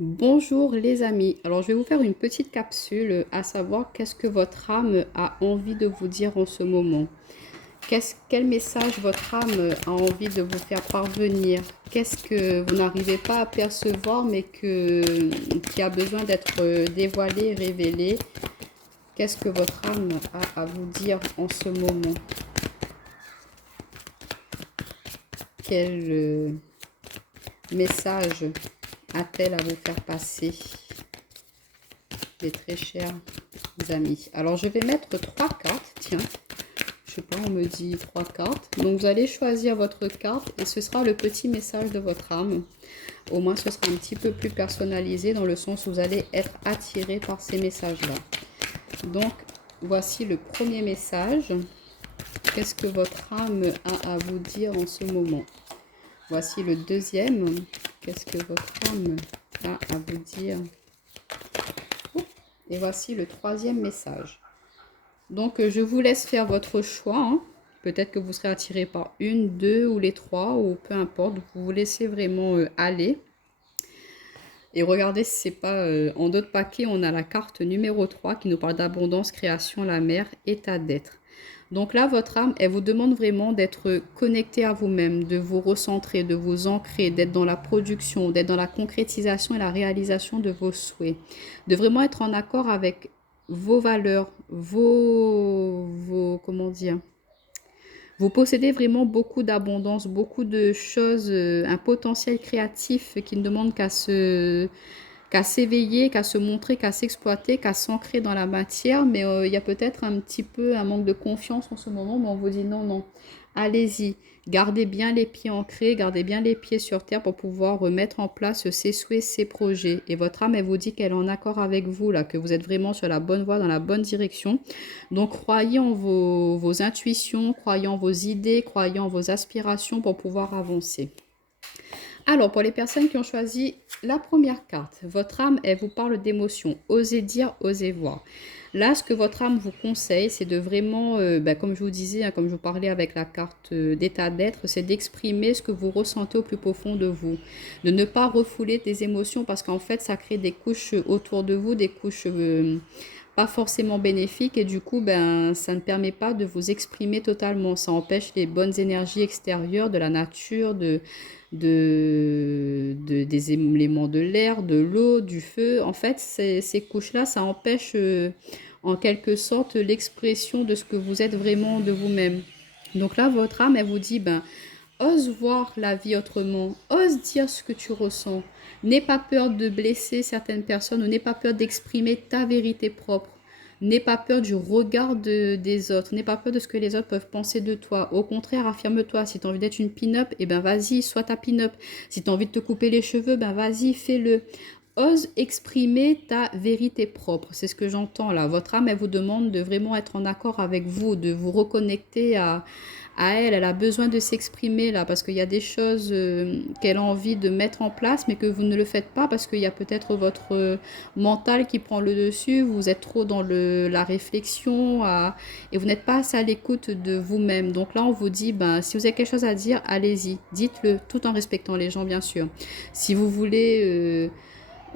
Bonjour les amis, alors je vais vous faire une petite capsule à savoir qu'est-ce que votre âme a envie de vous dire en ce moment. Quel message votre âme a envie de vous faire parvenir? Qu'est-ce que vous n'arrivez pas à percevoir mais qui a besoin d'être dévoilé, révélé? Qu'est-ce que votre âme a à vous dire en ce moment? Quel message a-t-elle à vous faire passer, mes très chers amis? Alors, je vais mettre trois cartes. Tiens, je sais pas, on me dit trois cartes. Donc, vous allez choisir votre carte et ce sera le petit message de votre âme. Au moins, ce sera un petit peu plus personnalisé dans le sens où vous allez être attiré par ces messages-là. Donc, voici le premier message. Qu'est-ce que votre âme a à vous dire en ce moment? Voici le deuxième. Qu'est-ce que votre âme a à vous dire? Et voici le troisième message. Donc, je vous laisse faire votre choix. Hein. Peut-être que vous serez attiré par une, deux ou les trois, ou peu importe. Vous vous laissez vraiment aller. Et regardez si c'est pas en d'autres paquets, on a la carte numéro 3 qui nous parle d'abondance, création, la mer, état d'être. Donc là, votre âme, elle vous demande vraiment d'être connecté à vous-même, de vous recentrer, de vous ancrer, d'être dans la production, d'être dans la concrétisation et la réalisation de vos souhaits, de vraiment être en accord avec vos valeurs, comment dire, vous possédez vraiment beaucoup d'abondance, beaucoup de choses, un potentiel créatif qui ne demande qu'à s'éveiller, qu'à se montrer, qu'à s'exploiter, qu'à s'ancrer dans la matière. Mais il y a peut-être un petit peu un manque de confiance en ce moment, mais on vous dit non, non, allez-y. Gardez bien les pieds ancrés, gardez bien les pieds sur terre pour pouvoir mettre en place ses souhaits, ses projets. Et votre âme, elle vous dit qu'elle est en accord avec vous, là, que vous êtes vraiment sur la bonne voie, dans la bonne direction. Donc, croyez en vos intuitions, croyez en vos idées, croyez en vos aspirations pour pouvoir avancer. Alors, pour les personnes qui ont choisi la première carte, votre âme, elle vous parle d'émotions. Osez dire, osez voir. Là, ce que votre âme vous conseille, c'est de vraiment, comme je vous disais, hein, comme je vous parlais avec la carte d'état d'être, c'est d'exprimer ce que vous ressentez au plus profond de vous. De ne pas refouler des émotions parce qu'en fait, ça crée des couches autour de vous, des couches pas forcément bénéfiques et du coup, ça ne permet pas de vous exprimer totalement. Ça empêche les bonnes énergies extérieures de la nature, des éléments de l'air, de l'eau, du feu. En fait, ces couches-là, ça empêche en quelque sorte l'expression de ce que vous êtes vraiment de vous-même. Donc là, votre âme, elle vous dit, ose voir la vie autrement, ose dire ce que tu ressens. N'aie pas peur de blesser certaines personnes ou n'aie pas peur d'exprimer ta vérité propre. N'aie pas peur du regard des autres. N'aie pas peur de ce que les autres peuvent penser de toi. Au contraire, affirme-toi. Si tu as envie d'être une pin-up, eh ben vas-y, sois ta pin-up. Si tu as envie de te couper les cheveux, ben vas-y, fais-le. Ose exprimer ta vérité propre. C'est ce que j'entends là. Votre âme, elle vous demande de vraiment être en accord avec vous, de vous reconnecter à elle. Elle a besoin de s'exprimer là parce qu'il y a des choses qu'elle a envie de mettre en place mais que vous ne le faites pas parce qu'il y a peut-être votre mental qui prend le dessus. Vous êtes trop dans la réflexion et vous n'êtes pas assez à l'écoute de vous-même. Donc là, on vous dit, si vous avez quelque chose à dire, allez-y. Dites-le tout en respectant les gens, bien sûr. Si vous voulez...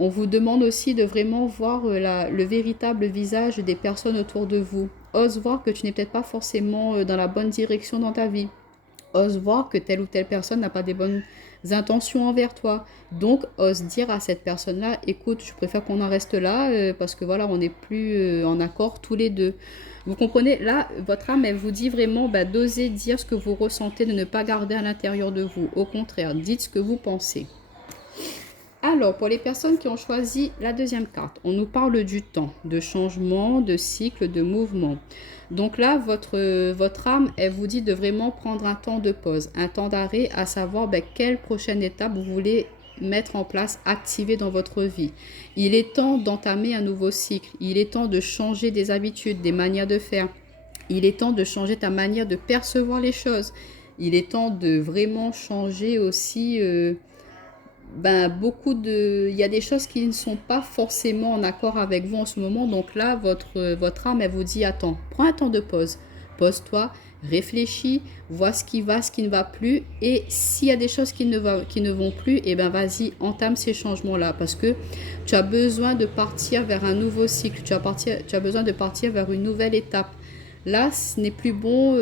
on vous demande aussi de vraiment voir le véritable visage des personnes autour de vous. Ose voir que tu n'es peut-être pas forcément dans la bonne direction dans ta vie. Ose voir que telle ou telle personne n'a pas des bonnes intentions envers toi. Donc, ose dire à cette personne-là, écoute, je préfère qu'on en reste là parce que voilà, on n'est plus en accord tous les deux. Vous comprenez, là, votre âme, elle vous dit vraiment d'oser dire ce que vous ressentez, de ne pas garder à l'intérieur de vous. Au contraire, dites ce que vous pensez. Alors, pour les personnes qui ont choisi la deuxième carte, on nous parle du temps, de changement, de cycle, de mouvement. Donc là, votre âme, elle vous dit de vraiment prendre un temps de pause, un temps d'arrêt, à savoir quelle prochaine étape vous voulez mettre en place, activer dans votre vie. Il est temps d'entamer un nouveau cycle. Il est temps de changer des habitudes, des manières de faire. Il est temps de changer ta manière de percevoir les choses. Il est temps de vraiment changer aussi... il y a des choses qui ne sont pas forcément en accord avec vous en ce moment. Donc là, votre âme, elle vous dit, attends, prends un temps de pause. Pose-toi, réfléchis, vois ce qui va, ce qui ne va plus. Et s'il y a des choses qui ne vont plus, et ben vas-y, entame ces changements-là. Parce que tu as besoin de partir vers un nouveau cycle. Tu as besoin de partir vers une nouvelle étape. Là, ce n'est plus bon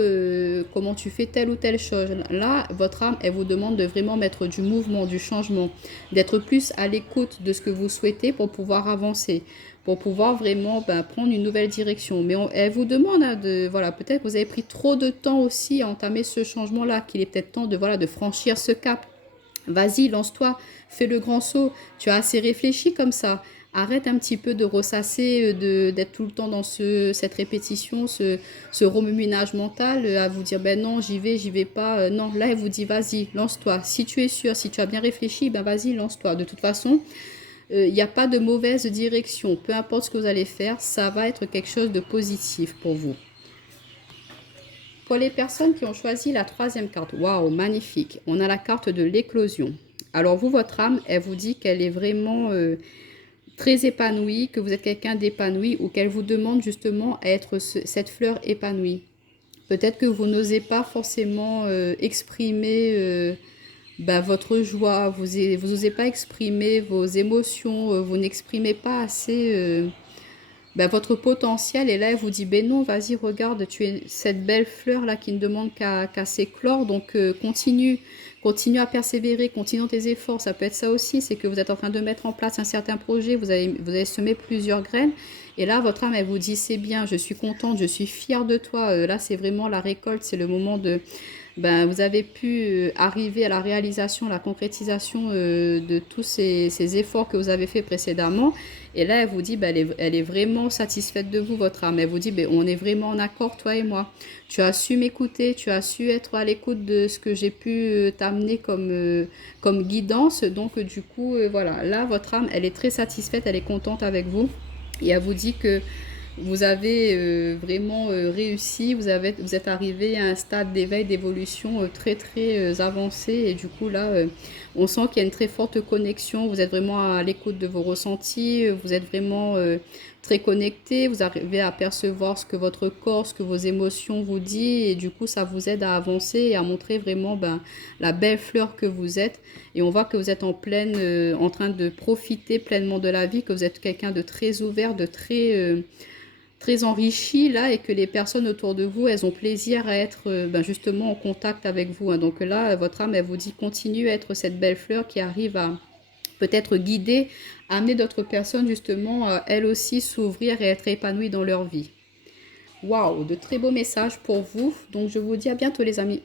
comment tu fais telle ou telle chose. Là, votre âme, elle vous demande de vraiment mettre du mouvement, du changement, d'être plus à l'écoute de ce que vous souhaitez pour pouvoir avancer, pour pouvoir vraiment prendre une nouvelle direction. Mais elle vous demande voilà, peut-être que vous avez pris trop de temps aussi à entamer ce changement-là, qu'il est peut-être temps de, voilà, de franchir ce cap. Vas-y, lance-toi, fais le grand saut. Tu as assez réfléchi comme ça. Arrête un petit peu de ressasser, d'être tout le temps dans cette répétition, ce remue-ménage mental, à vous dire, ben non, j'y vais pas. Non, là, elle vous dit, vas-y, lance-toi. Si tu es sûr, si tu as bien réfléchi, ben vas-y, lance-toi. De toute façon, il n'y a pas de mauvaise direction. Peu importe ce que vous allez faire, ça va être quelque chose de positif pour vous. Pour les personnes qui ont choisi la troisième carte, waouh, magnifique. On a la carte de l'éclosion. Alors vous, votre âme, elle vous dit qu'elle est vraiment très épanouie, que vous êtes quelqu'un d'épanoui ou qu'elle vous demande justement à être cette fleur épanouie. Peut-être que vous n'osez pas forcément exprimer votre joie, vous n'osez pas exprimer vos émotions, vous n'exprimez pas assez votre potentiel. Et là, elle vous dit, ben non, vas-y, regarde, tu es cette belle fleur-là qui ne demande qu'à s'éclore. Donc, continue à persévérer, continue tes efforts. Ça peut être ça aussi, c'est que vous êtes en train de mettre en place un certain projet, vous avez semé plusieurs graines. Et là, votre âme, elle vous dit, c'est bien, je suis contente, je suis fière de toi. Là, c'est vraiment la récolte, c'est le moment de... vous avez pu arriver à la réalisation, la concrétisation de tous ces efforts que vous avez fait précédemment. Et là, elle vous dit, elle est vraiment satisfaite de vous, votre âme. Elle vous dit, on est vraiment en accord, toi et moi. Tu as su m'écouter, tu as su être à l'écoute de ce que j'ai pu t'amener comme guidance. Donc, du coup, voilà, là, votre âme, elle est très satisfaite, elle est contente avec vous. Et elle vous dit que vous avez vraiment réussi, vous êtes arrivé à un stade d'éveil, d'évolution très très avancé et du coup là, on sent qu'il y a une très forte connexion, vous êtes vraiment à l'écoute de vos ressentis, vous êtes vraiment très connecté, vous arrivez à percevoir ce que votre corps, ce que vos émotions vous disent et du coup ça vous aide à avancer et à montrer vraiment la belle fleur que vous êtes et on voit que vous êtes en train de profiter pleinement de la vie, que vous êtes quelqu'un de très ouvert, de très enrichi là et que les personnes autour de vous, elles ont plaisir à être justement en contact avec vous. Hein. Donc là, votre âme, elle vous dit continue à être cette belle fleur qui arrive à peut-être guider, à amener d'autres personnes justement, elles aussi s'ouvrir et être épanouies dans leur vie. Waouh, de très beaux messages pour vous. Donc je vous dis à bientôt les amis.